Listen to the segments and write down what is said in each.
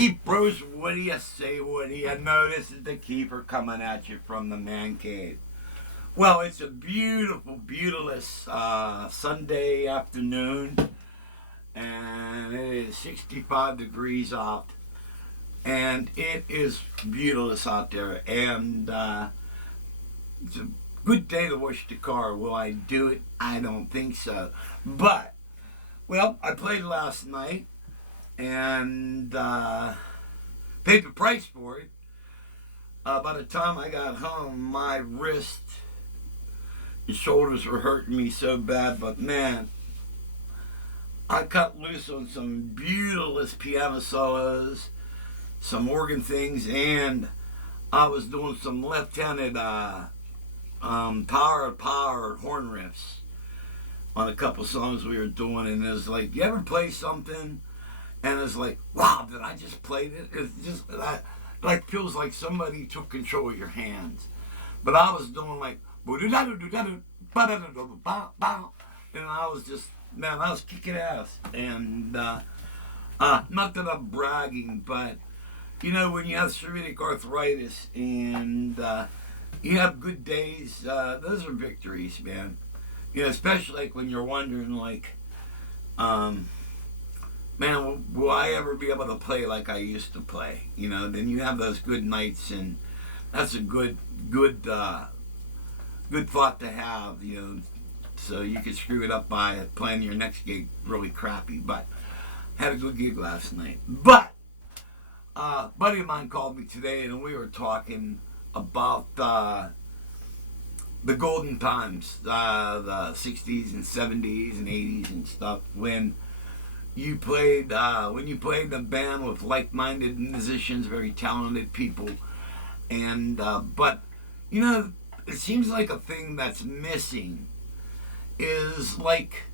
Keep Rose, what do you say, Woody? I know this is the keeper coming at you from the man cave. Well, it's a beautiful, beautiful Sunday afternoon, and it is 65 degrees out, and it is beautiful out there, and it's a good day to wash the car. Will I do it? I don't think so. But, well, I played last night, and paid the price for it. By the time I got home, my wrist and shoulders were hurting me so bad, but man, I cut loose on some beautiful piano solos, some organ things, and I was doing some left-handed power horn riffs on a couple songs we were doing, and it was like, you ever play something and it's like, wow, did I just play it? It's just like feels like somebody took control of your hands. But I was doing like, and I was just, man, I was kicking ass. And not that I'm bragging, but you know, when you have psoriatic arthritis and you have good days, those are victories, man. You know, especially like when you're wondering, like, man, will I ever be able to play like I used to play? You know, then you have those good nights, and that's a good thought to have. You know, so you could screw it up by playing your next gig really crappy. But had a good gig last night. But a buddy of mine called me today, and we were talking about the golden times, the 60s and 70s and 80s and stuff, when you played in a band with like-minded musicians, very talented people, and but you know, it seems like a thing that's missing is like,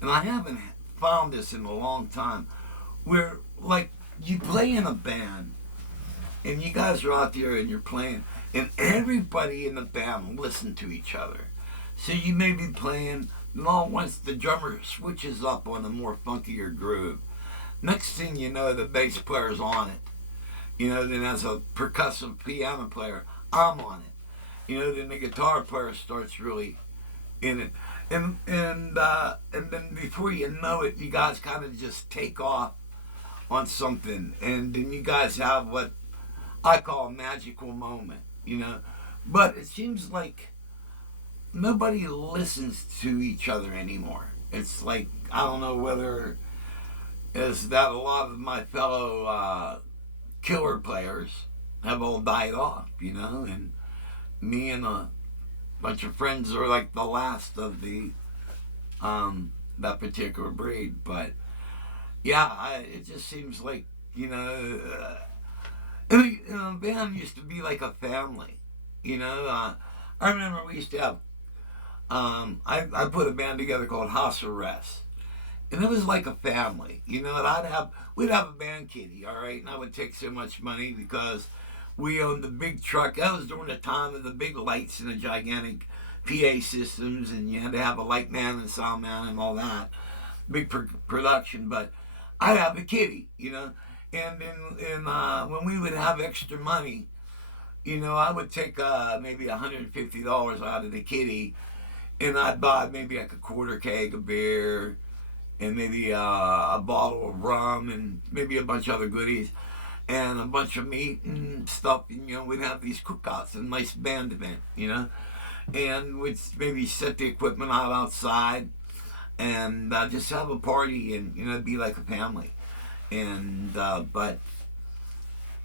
and I haven't found this in a long time, where like you play in a band and you guys are out there and you're playing, and everybody in the band listen to each other. So you may be playing, and all at once the drummer switches up on a more funkier groove. Next thing you know, the bass player's on it. You know, then as a percussive piano player, I'm on it. You know, then the guitar player starts really in it. And then before you know it, you guys kind of just take off on something. And then you guys have what I call a magical moment, you know. But it seems like nobody listens to each other anymore. It's like, I don't know whether is that a lot of my fellow killer players have all died off, you know, and me and a bunch of friends are like the last of the that particular breed. But yeah, it just seems like, you know, band used to be like a family, you know. I remember we used to have I put a band together called House Arrest, and it was like a family, you know. And we'd have a band kitty, all right, and I would take so much money because we owned the big truck. That was during the time of the big lights and the gigantic PA systems, and you had to have a light man and sound man and all that big production. But I'd have the kitty, you know, and when we would have extra money, you know, I would take maybe $150 out of the kitty, and I'd buy maybe like a quarter keg of beer and maybe a bottle of rum and maybe a bunch of other goodies and a bunch of meat and stuff. And, you know, we'd have these cookouts, a nice band event, you know, and we'd maybe set the equipment out outside and just have a party and, you know, be like a family. And but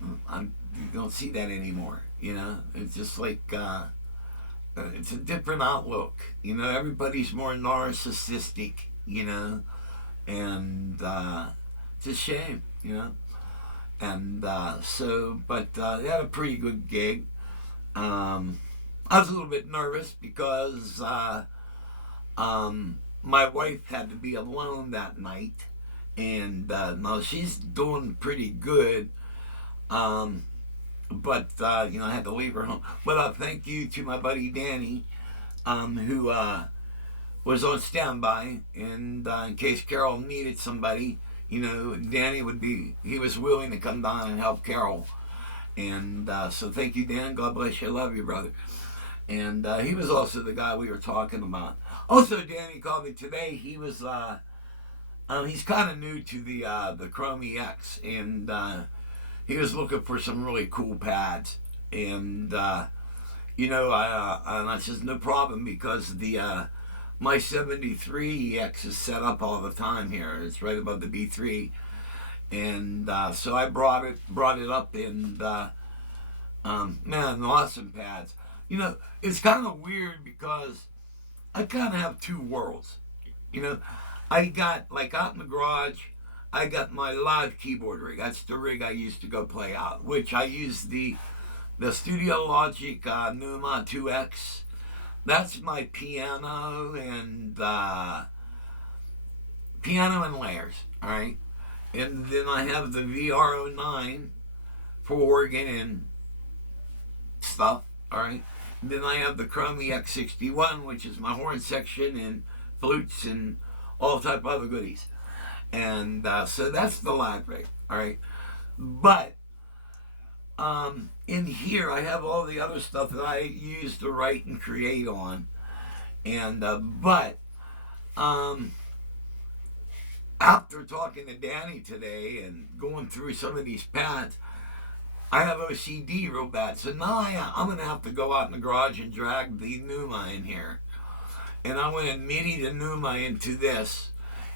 you don't see that anymore, you know. It's just like it's a different outlook, you know. Everybody's more narcissistic, you know, and it's a shame, you know. And but they had a pretty good gig. I was a little bit nervous because my wife had to be alone that night, and no, she's doing pretty good. But you know, I had to leave her home. But thank you to my buddy Danny, who was on standby, and in case Carol needed somebody, Danny he was willing to come down and help Carol. And so thank you, Dan. God bless you. I love you, brother. And he was also the guy we were talking about. Also, Danny called me today. He was, he's kind of new to the Chrome EX, and he was looking for some really cool pads. And, and I says, no problem, because my 73 EX is set up all the time here. It's right above the B3. And so I brought it up, and man, awesome pads. It's kind of weird because I kind of have two worlds. I got, like, out in the garage, I got my live keyboard rig. That's the rig I used to go play out, which I use the Studio Logic Numa 2X. That's my piano and layers, all right? And then I have the VR09 for organ and stuff, all right? And then I have the Chrome EX61, which is my horn section and flutes and all type of other goodies. And so that's the live rig, all right? But in here, I have all the other stuff that I use to write and create on. And, after talking to Danny today and going through some of these pads, I have OCD real bad. So now I'm going to have to go out in the garage and drag the Numa in here. And I'm going to MIDI the Numa into this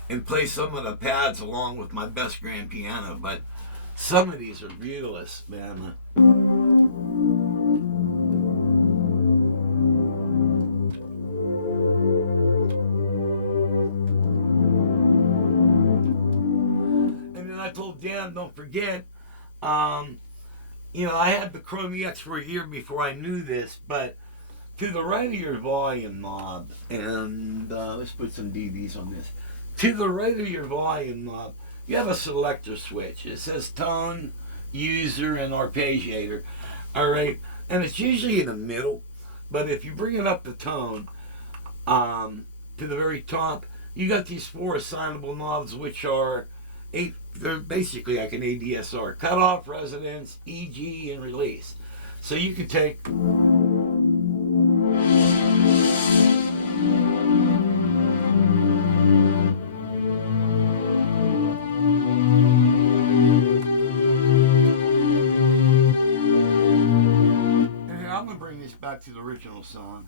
and play some of the pads along with my best grand piano. But some of these are beautiful, man. I told Dan, don't forget, I had the Chrome EX for a year before I knew this, but to the right of your volume knob, and let's put some dBs on this. To the right of your volume knob, you have a selector switch. It says tone, user, and arpeggiator. All right, and it's usually in the middle, but if you bring it up to tone, to the very top, you got these 4 assignable knobs, which are they're basically like an ADSR: cutoff, resonance, EG, and release. So you can take and here, I'm gonna bring this back to the original song.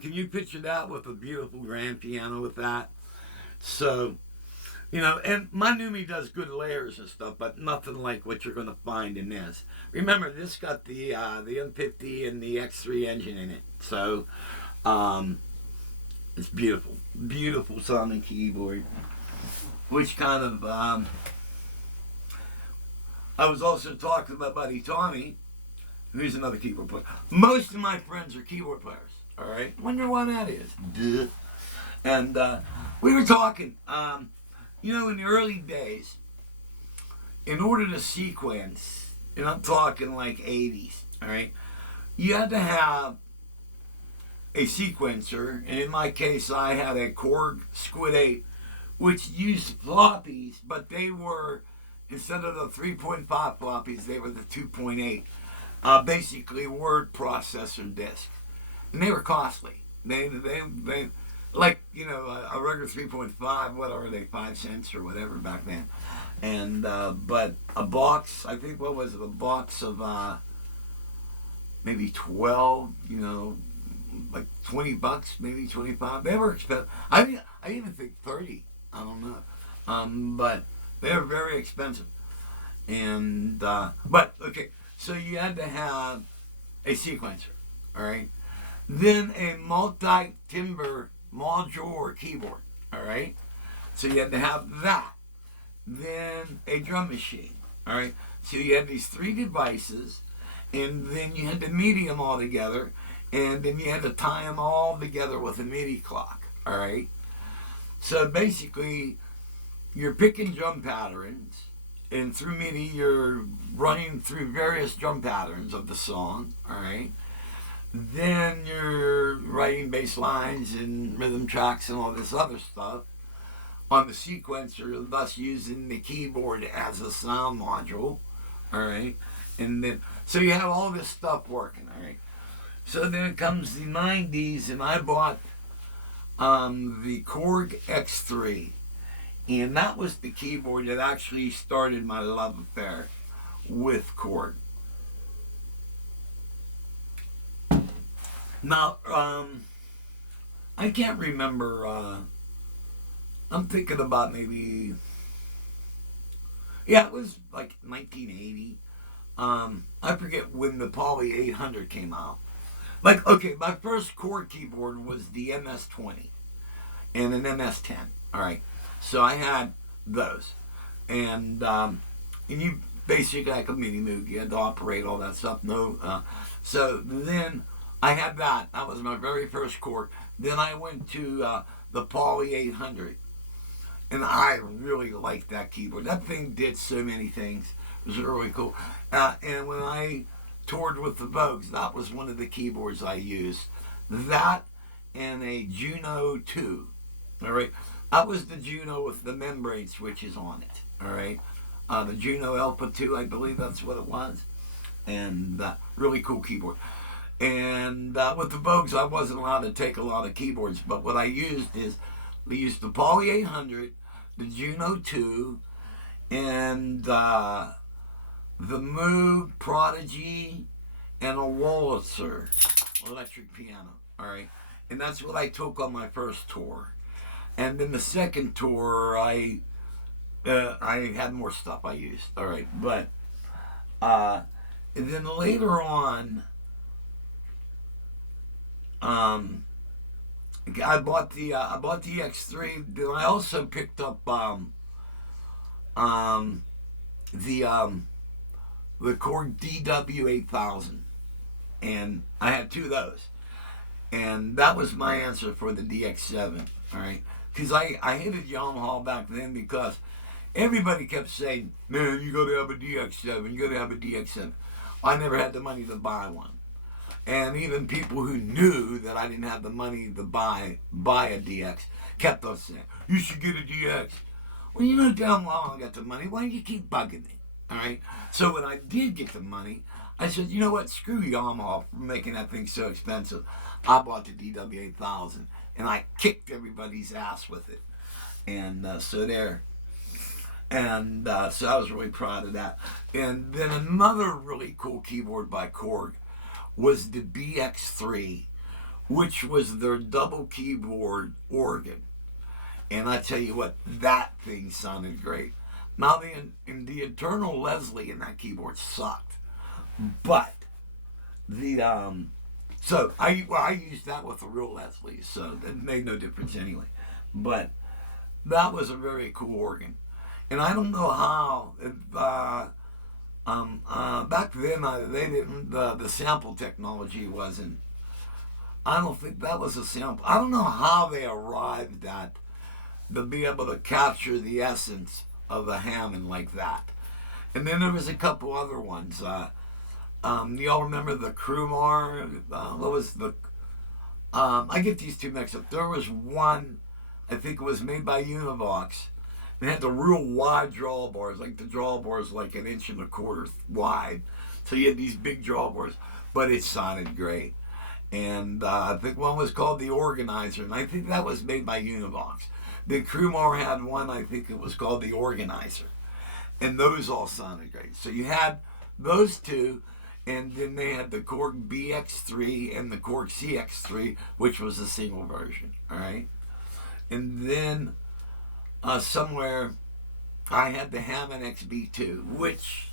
Can you picture that with a beautiful grand piano with that? So, and my Numi does good layers and stuff, but nothing like what you're going to find in this. Remember, this got the M50 and the X3 engine in it. So, it's beautiful. Beautiful sounding keyboard. Which kind of, I was also talking to my buddy Tommy, who's another keyboard player. Most of my friends are keyboard players. All right, wonder why that is. Duh. And we were talking, in the early days, in order to sequence, and I'm talking like 80s, all right, you had to have a sequencer, and in my case, I had a Korg Squid 8, which used floppies, but they were, instead of the 3.5 floppies, they were the 2.8, basically word processor disc. And they were costly. They like, a regular 3.5, what are they, 5 cents or whatever back then. And, but a box, I think, what was it, a box of, maybe 12, like $20, maybe 25. They were expensive. I even think 30, I don't know. But they were very expensive. And, but, okay, so you had to have a sequencer, all right? Then a multi-timbre module or keyboard, all right? So you had to have that. Then a drum machine, all right? So you had these three devices, and then you had to MIDI them all together, and then you had to tie them all together with a MIDI clock. All right. So basically, you're picking drum patterns, and through MIDI, you're running through various drum patterns of the song. All right. Then you're writing bass lines and rhythm tracks and all this other stuff on the sequencer, thus using the keyboard as a sound module. All right. And then, so you have all this stuff working. All right. So then it comes the 90s, and I bought the Korg X3. And that was the keyboard that actually started my love affair with Korg. Now, I can't remember, I'm thinking about maybe, yeah, it was like 1980. I forget when the Poly 800 came out. Like, okay, my first Korg keyboard was the MS-20 and an MS-10. All right, so I had those, and you basically like a mini Moog, you had to operate all that stuff. So then I had that. That was my very first Korg. Then I went to the Poly 800, and I really liked that keyboard. That thing did so many things. It was really cool. And when I toured with the Vogues, that was one of the keyboards I used. That and a Juno 2. All right, that was the Juno with the membrane switches on it. All right, the Juno Alpha 2, I believe that's what it was, and really cool keyboard. And with the Vogues, I wasn't allowed to take a lot of keyboards, but what I used is we used the Poly 800, the Juno 2, and the Moog Prodigy, and a Wurlitzer electric piano. All right, and that's what I took on my first tour. And then the second tour, I had more stuff I used. All right, but and then later on, I bought the X3. Then I also picked up the Korg DW8000, and I had two of those, and that was my answer for the DX7. All right, because I hated Yamaha back then because everybody kept saying, "Man, you got to have a DX7. You got to have a DX7." I never had the money to buy one. And even people who knew that I didn't have the money to buy a DX kept on saying, "You should get a DX." Well, you know damn well I got the money. Why do you keep bugging me? All right. So when I did get the money, I said, you know what? Screw Yamaha for making that thing so expensive. I bought the DW8000, and I kicked everybody's ass with it. And so there. And so I was really proud of that. And then another really cool keyboard by Korg was the BX3, which was their double keyboard organ. And I tell you what, that thing sounded great. Now, the internal Leslie in that keyboard sucked. But so I used that with a real Leslie, so it made no difference anyway. But that was a very cool organ. And I don't know how, back then they didn't, the sample technology wasn't, I don't think that was a sample. I don't know how they arrived at to be able to capture the essence of a Hammond like that. And then there was a couple other ones. Y'all remember the Krumar? What was the, I get these two mixed up. There was one, I think it was made by Univox. They had the real wide drawbars, like the drawbars like 1.25 inches wide. So you had these big drawbars, but it sounded great. And I think one was called the Organizer, and I think that was made by Univox. The Krumar had one, I think it was called the Organizer. And those all sounded great. So you had those two, and then they had the Korg BX3 and the Korg CX3, which was a single version, all right? And then somewhere I had the Hammond XB2, which,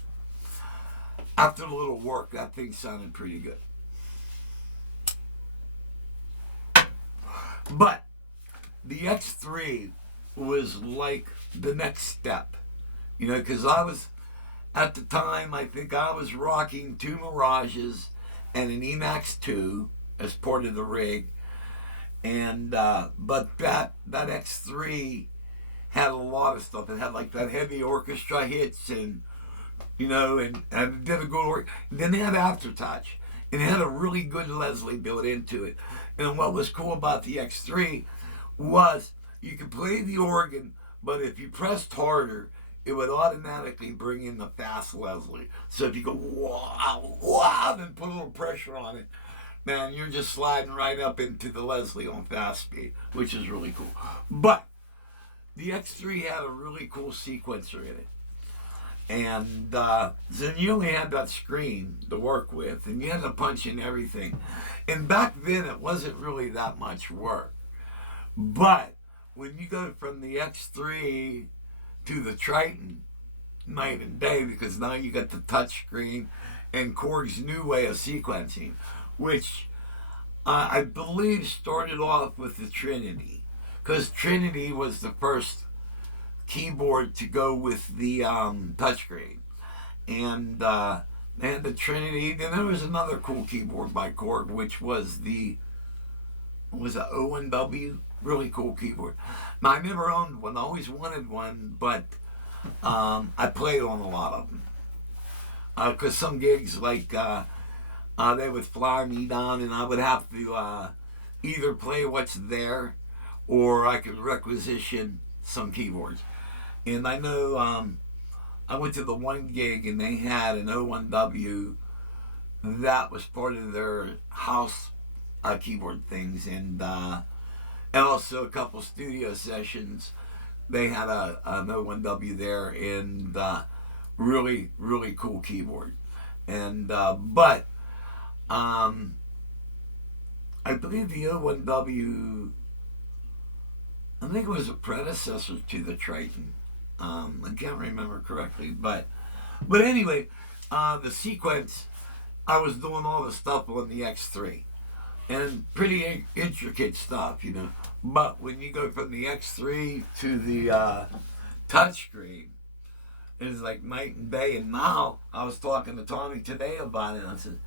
after a little work, that thing sounded pretty good. But the X3 was like the next step, you know, because I was At the time, I think I was rocking 2 Mirages and an Emax 2 as part of the rig. And but that X3 had a lot of stuff. It had like that heavy orchestra hits, and and it did a good work. And then they had aftertouch, and it had a really good Leslie built into it. And what was cool about the X3 was you could play the organ, but if you pressed harder, it would automatically bring in the fast Leslie. So if you go wow, wow, and put a little pressure on it, man, you're just sliding right up into the Leslie on fast speed, which is really cool. But the X3 had a really cool sequencer in it. And then you only had that screen to work with, and you had to punch in everything. And back then, it wasn't really that much work. But when you go from the X3 to the Triton, night and day, because now you got the touch screen and Korg's new way of sequencing, which I believe started off with the Trinity, because Trinity was the first keyboard to go with the touchscreen, and they had the Trinity. Then there was another cool keyboard by Korg, which was the O1W, really cool keyboard. Now, I never owned one, I always wanted one, but I played on a lot of them, because some gigs like they would fly me down, and I would have to either play what's there, or I could requisition some keyboards. And I know I went to the one gig, and they had an O1W that was part of their house keyboard things, and also a couple studio sessions. They had an O1W there, and really, really cool keyboard. And but I believe the O1W, I think it was a predecessor to the Triton. I can't remember correctly, but anyway, the sequence, I was doing all the stuff on the X3, and pretty intricate stuff, But when you go from the X3 to the touchscreen, it's like night and day. And now I was talking to Tommy today about it, and I said,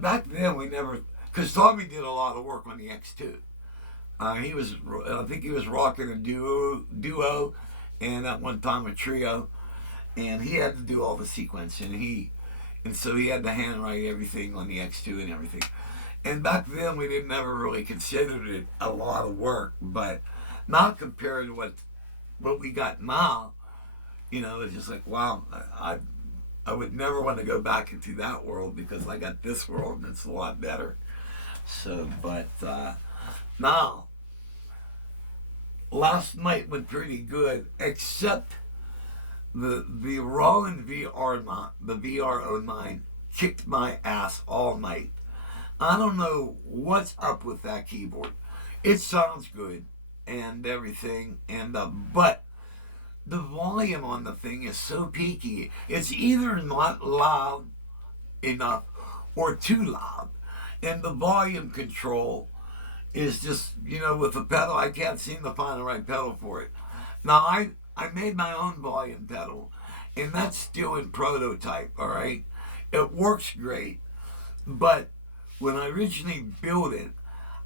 back then we never, because Tommy did a lot of work on the X2. I think he was rocking a duo, and at one time a trio, and he had to do all the sequencing, and so he had to handwrite everything on the X2 and everything. And back then we didn't ever really consider it a lot of work, but now compared to what we got now, it's just like, wow, I would never want to go back into that world, because I got this world and it's a lot better. So, but now, last night went pretty good, except the Roland the VR09 kicked my ass all night. I don't know what's up with that keyboard. It sounds good and everything, and but the volume on the thing is so peaky. It's either not loud enough or too loud, and the volume control is just, with the pedal, I can't seem to find the right pedal for it. Now, I made my own volume pedal, and that's still in prototype, all right? It works great, but when I originally built it,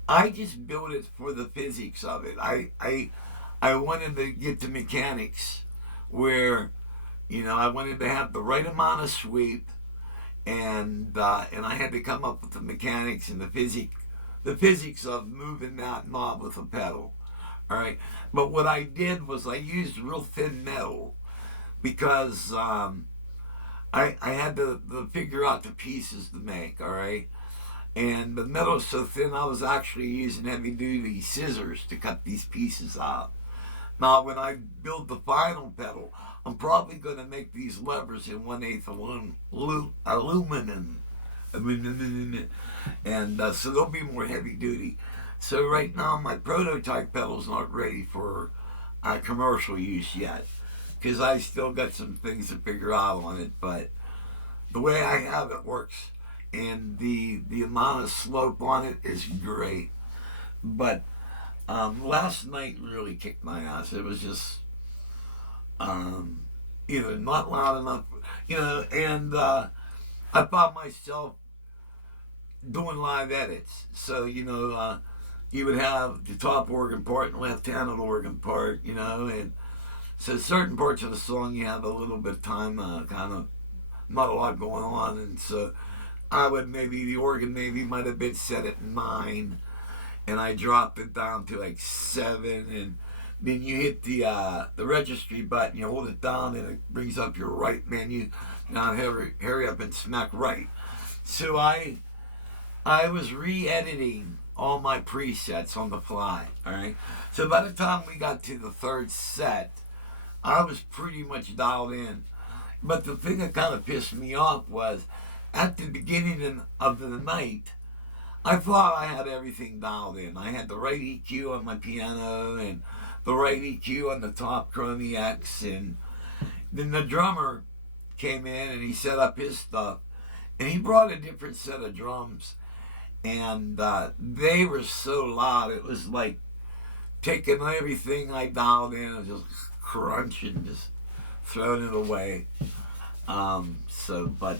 I just built it for the physics of it. I wanted to get the mechanics where, I wanted to have the right amount of sweep, and I had to come up with the mechanics and the physics of moving that knob with a pedal. All right, but what I did was I used real thin metal, because I had to figure out the pieces to make. All right, and the metal's so thin, I was actually using heavy duty scissors to cut these pieces out. Now, when I build the final pedal, I'm probably going to make these levers in 1/8 aluminum. And so they'll be more heavy duty. So right now my prototype pedal's not ready for commercial use yet, because I still got some things to figure out on it. But the way I have it works, and the amount of slope on it is great. But last night really kicked my ass. It was just either not loud enough, and I found myself doing live edits. So, you would have the top organ part and left-handed organ part, and so certain parts of the song you have a little bit of time, kind of not a lot going on, and so I would the organ might have been set at 9, and I dropped it down to like 7, and then you hit the registry button, you hold it down, and it brings up your right menu. Now hurry up and smack right. So I was re-editing all my presets on the fly. All right. So by the time we got to the third set, I was pretty much dialed in. But the thing that kind of pissed me off was at the beginning of the night, I thought I had everything dialed in. I had the right EQ on my piano and the right EQ on the top Chromie X, and then the drummer came in and he set up his stuff, and he brought a different set of drums, and they were so loud. It was like taking everything I dialed in and just crunching, just throwing it away. But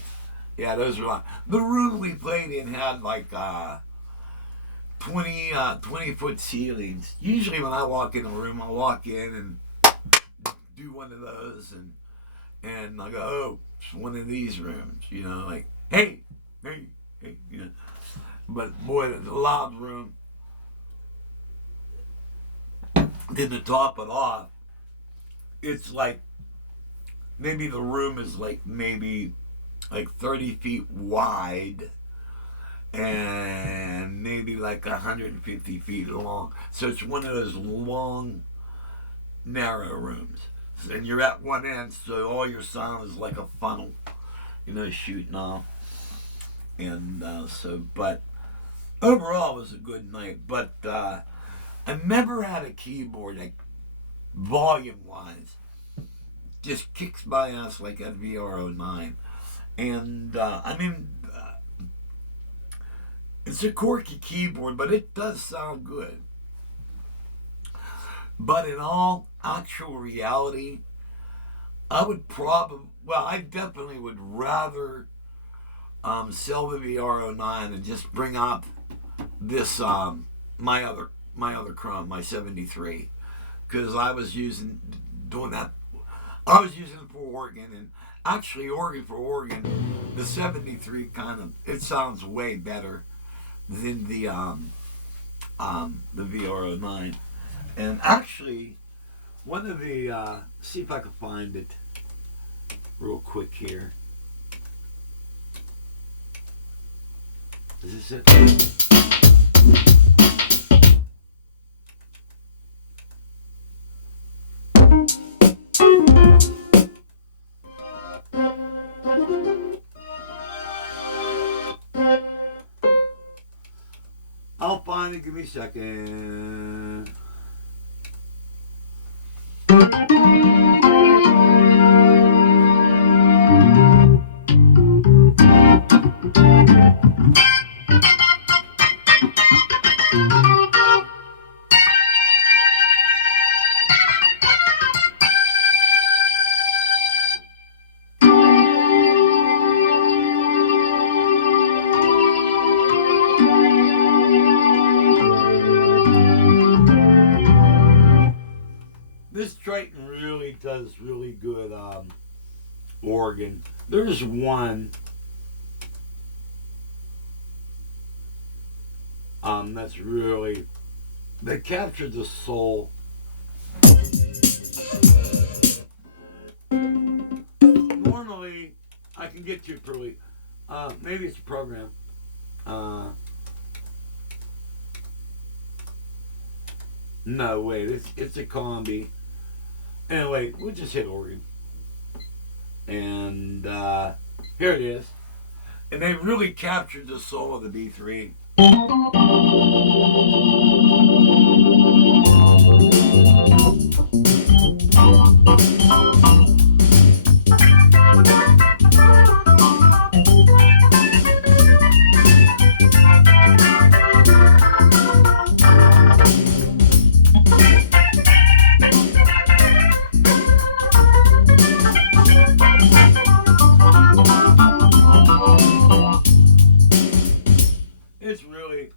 yeah, those were loud. The room we played in had like 20-foot ceilings. Usually when I walk in a room, I walk in and do one of those, and I go, oh, it's one of these rooms, like, hey, But boy, it's a loud room. Then to top it off, it's like, maybe the room is like 30 feet wide, and maybe like 150 feet long. So it's one of those long, narrow rooms. And you're at one end, so all your sound is like a funnel, shooting off. And but overall, it was a good night. But I never had a keyboard that, volume-wise, just kicks my ass like that VR09. And, it's a quirky keyboard, but it does sound good. But in all actual reality, I definitely would rather sell the VR09 and just bring up this, my other Chrome, my 73, because I was using it for organ, and actually organ for organ, the 73 it sounds way better than the VR09. And actually, one of the see if I can find it real quick here. Is this it? I'll find it. Give me a second. This Triton really does really good organ. There's one that's really, that captured the soul. Normally I can get to it pretty, maybe it's a program. No, wait, it's a combi. Anyway, we'll just hit organ. And here it is. And they really captured the soul of the B3. right?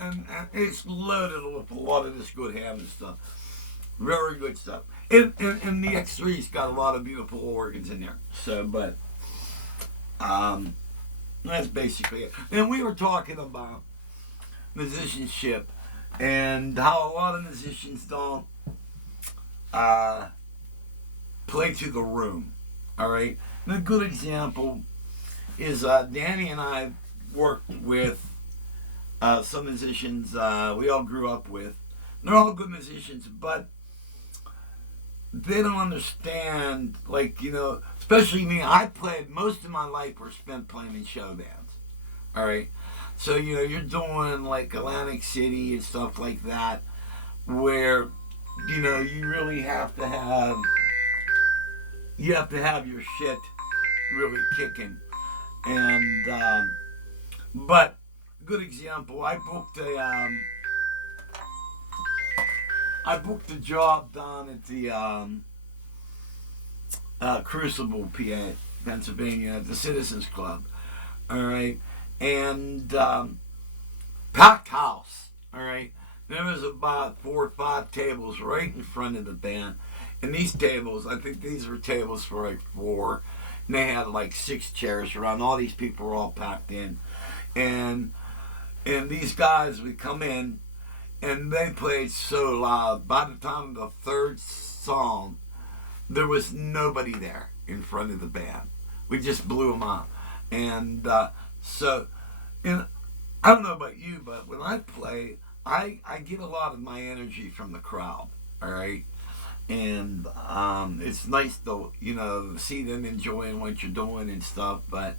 And it's loaded with a lot of this good ham and stuff. Very good stuff. And the X3's got a lot of beautiful organs in there. So, but that's basically it. And we were talking about musicianship and how a lot of musicians don't play to the room. All right. And a good example is Danny and I worked with some musicians we all grew up with. They're all good musicians, but they don't understand, like, especially me. I played, most of my life were spent playing in show bands. All right. So, you're doing like Atlantic City and stuff like that, where, you really have to have your shit really kicking. And, but, good example, I booked a job down at the Crucible, PA, Pennsylvania, at the Citizens Club. All right, and packed house. All right, there was about 4 or 5 tables right in front of the band, and these tables, I think these were tables for like 4, and they had like 6 chairs around. All these people were all packed in, and these guys would come in. And they played so loud. By the time of the 3rd song, there was nobody there in front of the band. We just blew them out. And so, I don't know about you, but when I play, I get a lot of my energy from the crowd. All right, and it's nice to see them enjoying what you're doing and stuff. But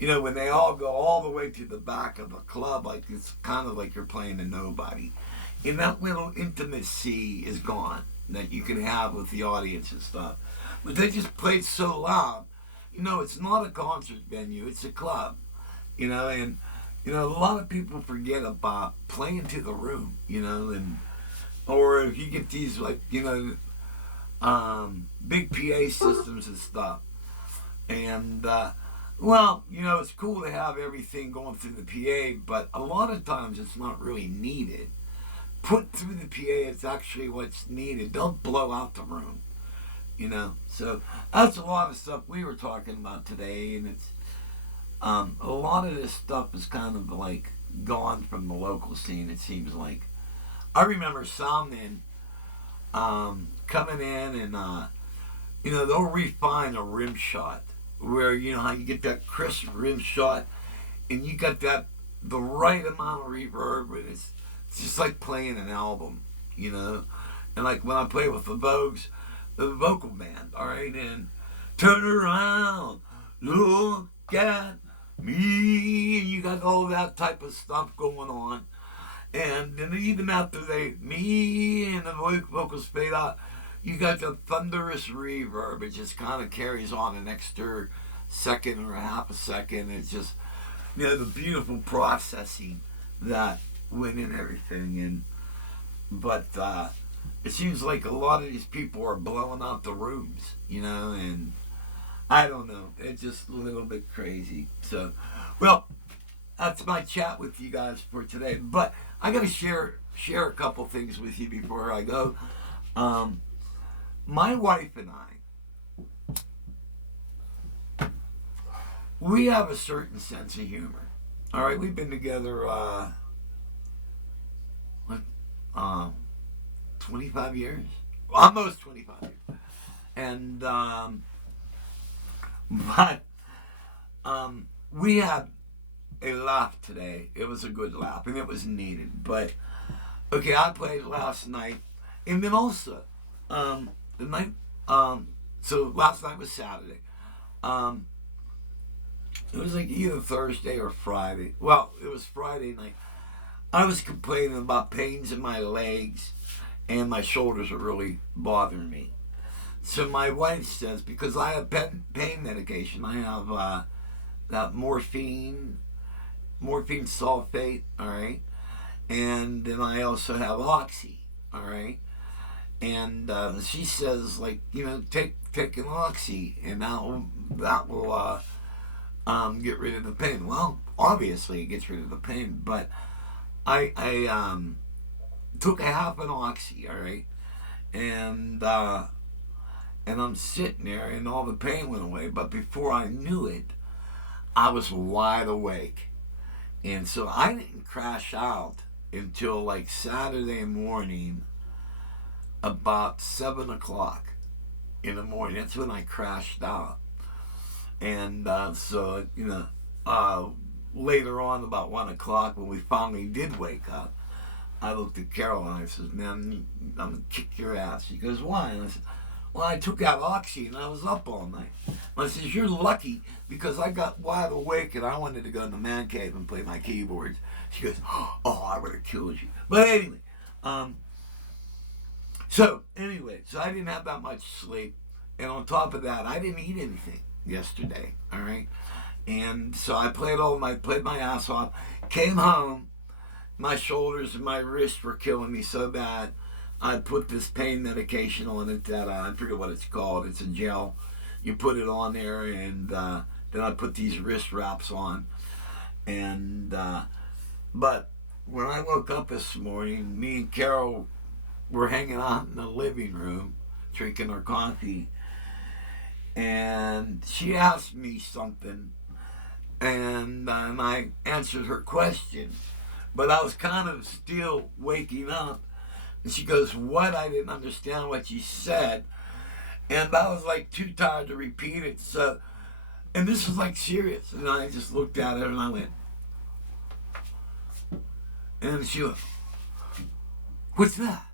when they all go all the way to the back of a club, like it's kind of like you're playing to nobody. And that little intimacy is gone that you can have with the audience and stuff. But they just played so loud. It's not a concert venue, it's a club. And a lot of people forget about playing to the room, or if you get these like, big PA systems and stuff. And well, it's cool to have everything going through the PA, but a lot of times it's not really needed. Put through the PA, it's actually what's needed. Don't blow out the room, So that's a lot of stuff we were talking about today, and it's a lot of this stuff is kind of like gone from the local scene. It seems like I remember Soundman coming in, and they'll refine a rim shot where how you get that crisp rim shot, and you got the right amount of reverb, and it's just like playing an album, and like when I play with the Vogues, the vocal band, all right, and turn around, look at me, and you got all that type of stuff going on, and then even after me and the vocals fade out, you got the thunderous reverb. It just kind of carries on an extra second or a half a second. It's just, the beautiful processing that went in everything. But it seems like a lot of these people are blowing out the rooms, and I don't know. It's just a little bit crazy. So, well, that's my chat with you guys for today. But I got to share a couple things with you before I go. My wife and I, we have a certain sense of humor. All right, we've been together 25 years, almost 25 years, and but we had a laugh today. It was a good laugh, and it was needed. But okay, I played last night, and then also the night. So last night was Saturday. Um, it was like either Thursday or Friday. Well, it was Friday night. I was complaining about pains in my legs, and my shoulders are really bothering me. So my wife says, because I have pain medication, I have that morphine sulfate, all right, and then I also have oxy, all right, and she says, like, take an oxy, and that will get rid of the pain. Well, obviously it gets rid of the pain, but I took a half an oxy, all right, and I'm sitting there, and all the pain went away. But before I knew it, I was wide awake, and so I didn't crash out until like Saturday morning, about 7 o'clock in the morning. That's when I crashed out, and later on, about 1 o'clock, when we finally did wake up, I looked at Carol and I said, "Man, I'm gonna kick your ass." She goes, "Why?" And I said, "Well, I took out oxy and I was up all night." And I said, "You're lucky because I got wide awake and I wanted to go in the man cave and play my keyboards." She goes, "Oh, I would have killed you." But anyway, so I didn't have that much sleep, and on top of that, I didn't eat anything yesterday. All right, and so I played my ass off. Came home, my shoulders and my wrists were killing me so bad. I put this pain medication on it that I forget what it's called. It's a gel. You put it on there, and then I put these wrist wraps on. And but when I woke up this morning, me and Carol were hanging out in the living room, drinking our coffee, and she asked me something, and I answered her question, but I was kind of still waking up. And she goes, "What?" I didn't understand what she said. And I was like too tired to repeat it. So, and this was like serious. And I just looked at her and I went, and she went, "What's that?"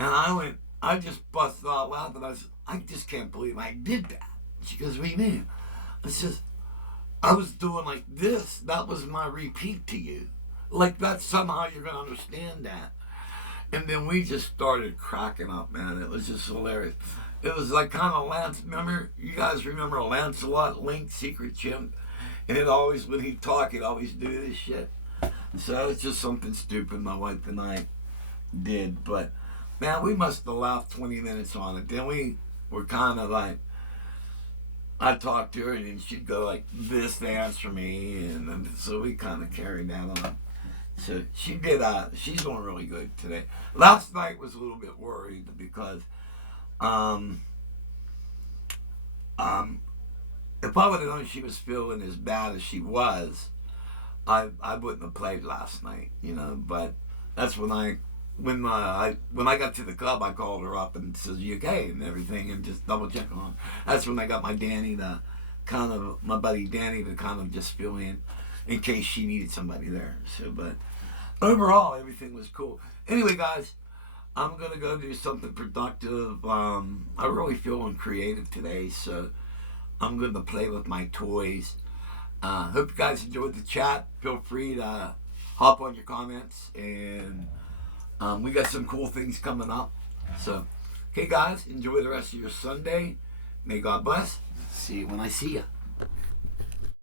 And I just busted out laughing. I said, "I just can't believe I did that." She goes, "What do you mean?" I says, "I was doing like this. That was my repeat to you. Like that somehow you're going to understand that." And then we just started cracking up, man. It was just hilarious. It was like kind of you guys remember Lancelot, Link, Secret Chimp? And when he'd talk, he'd always do this shit. So it's just something stupid my wife and I did. But, man, we must have laughed 20 minutes on it. Then we were kind of like, I talked to her and then she'd go like this to answer me. And so we kind of carried that on. So she did. She's doing really good today. Last night was a little bit worried because, if I would have known she was feeling as bad as she was, I wouldn't have played last night. But that's when I got to the club, I called her up and says, "You okay?" and everything, and just double check on. That's when I got my buddy Danny to kind of just fill in case she needed somebody there. So, but overall, everything was cool. Anyway, guys, I'm going to go do something productive. I'm really feeling creative today, so I'm going to play with my toys. Hope you guys enjoyed the chat. Feel free to hop on your comments, and we got some cool things coming up. So, okay, guys, enjoy the rest of your Sunday. May God bless. See you when I see you.